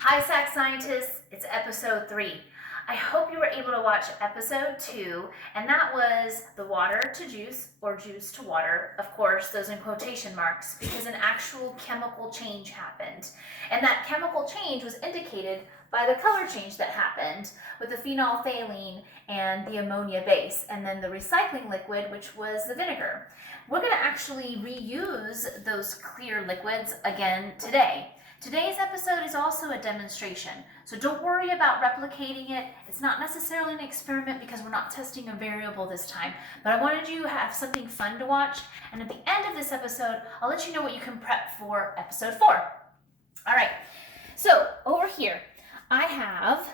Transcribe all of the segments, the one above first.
Hi, SAC scientists. It's episode 3. I hope you were able to watch episode 2, and that was the water to juice or juice to water. Of course, those in quotation marks, because an actual chemical change happened. And that chemical change was indicated by the color change that happened with the phenolphthalein and the ammonia base, and then the recycling liquid, which was the vinegar. We're going to actually reuse those clear liquids again today. Today's episode is also a demonstration, so don't worry about replicating it. It's not necessarily an experiment because we're not testing a variable this time, but I wanted you to have something fun to watch, and at the end of this episode, I'll let you know what you can prep for episode 4. All right, so over here, I have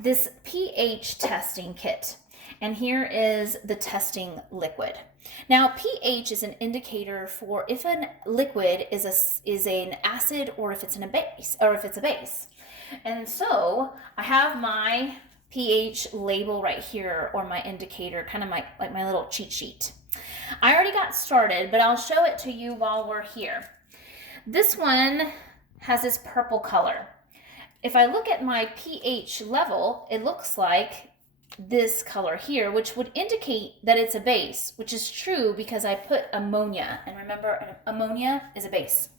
this pH testing kit, and here is the testing liquid. Now, pH is an indicator for if a liquid is an acid or if it's a base. And so I have my pH label right here, or my indicator, kind of like my little cheat sheet. I already got started, but I'll show it to you while we're here. This one has this purple color. If I look at my pH level, it looks like this color here, which would indicate that it's a base, which is true because I put ammonia, and remember, ammonia is a base.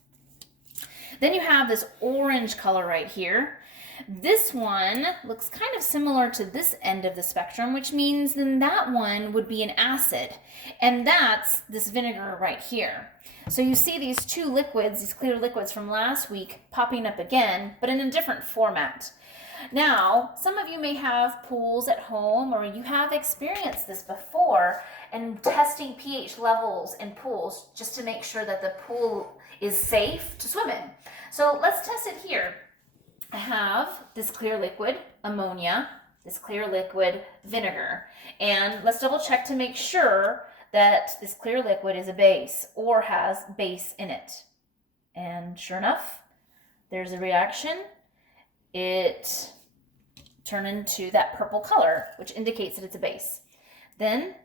Then you have this orange color right here. This one looks kind of similar to this end of the spectrum, which means then that one would be an acid, and that's this vinegar right here. So you see these two liquids, these clear liquids from last week, popping up again, but in a different format. Now, some of you may have pools at home, or you have experienced this before, and testing pH levels in pools just to make sure that the pool is safe to swim in. So let's test it here. I have this clear liquid, ammonia, this clear liquid, vinegar, and let's double check to make sure that this clear liquid is a base or has base in it. And sure enough, there's a reaction. It turned into that purple color, which indicates that it's a base. Then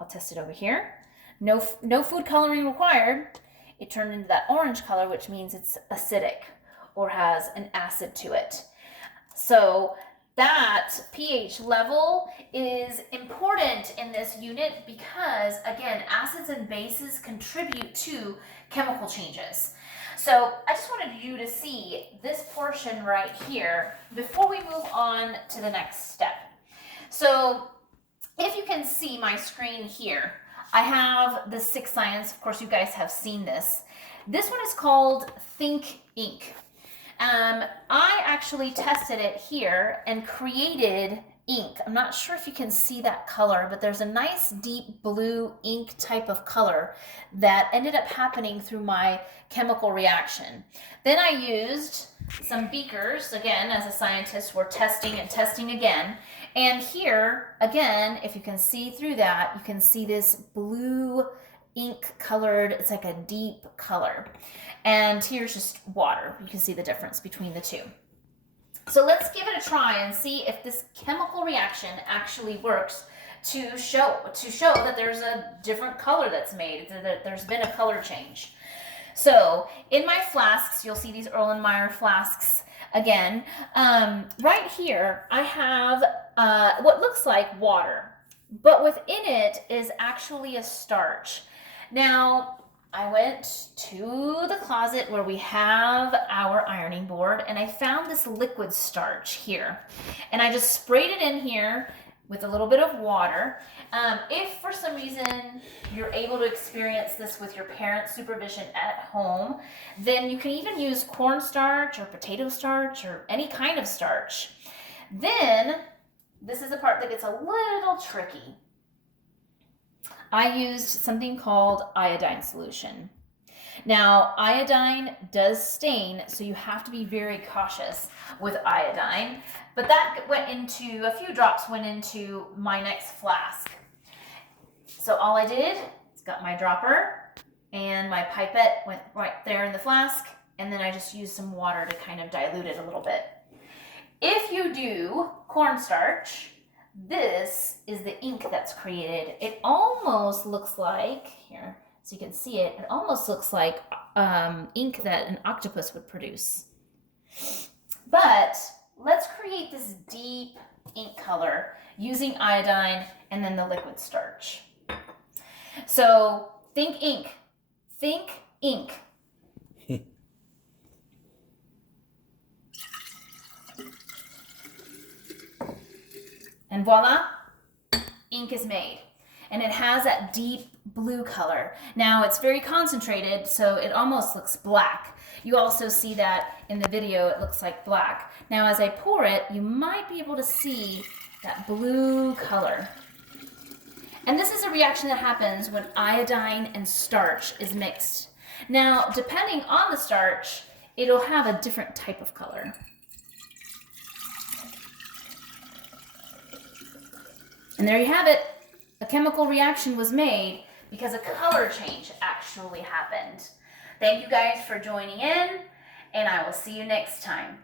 I'll test it over here. No food coloring required. It turned into that orange color, which means it's acidic or has an acid to it. So that pH level is important in this unit because, again, acids and bases contribute to chemical changes. So I just wanted you to see this portion right here before we move on to the next step. So if you can see my screen here, I have the Sick Science. Of course, you guys have seen this. This one is called Think Ink. I actually tested it here and created ink. I'm not sure if you can see that color, but there's a nice deep blue ink type of color that ended up happening through my chemical reaction. Then I used some beakers. Again, as a scientist, we're testing and testing again. And here, again, if you can see through that, you can see this blue ink colored, it's like a deep color. And here's just water. You can see the difference between the two. So let's give it a try and see if this chemical reaction actually works to show that there's a different color that's made, that there's been a color change. So in my flasks, you'll see these Erlenmeyer flasks again. Right here, I have what looks like water, but within it is actually a starch. Now, I went to the closet where we have our ironing board, and I found this liquid starch here. And I just sprayed it in here with a little bit of water. If for some reason you're able to experience this with your parents' supervision at home, then you can even use cornstarch or potato starch or any kind of starch. Then, this is the part that gets a little tricky. I used something called iodine solution. Now, iodine does stain, so you have to be very cautious with iodine, but that went into, a few drops went into my next flask. So all I did is got my dropper and my pipette went right there in the flask, and then I just used some water to kind of dilute it a little bit. If you do cornstarch, this is the ink that's created. It almost looks like, here, so you can see it, it almost looks like ink that an octopus would produce. But let's create this deep ink color using iodine and then the liquid starch. So think ink. Think ink. And voila, ink is made. And it has that deep blue color. Now it's very concentrated, so it almost looks black. You also see that in the video, it looks like black. Now as I pour it, you might be able to see that blue color. And this is a reaction that happens when iodine and starch is mixed. Now, depending on the starch, it'll have a different type of color. And there you have it. A chemical reaction was made because a color change actually happened. Thank you guys for joining in, and I will see you next time.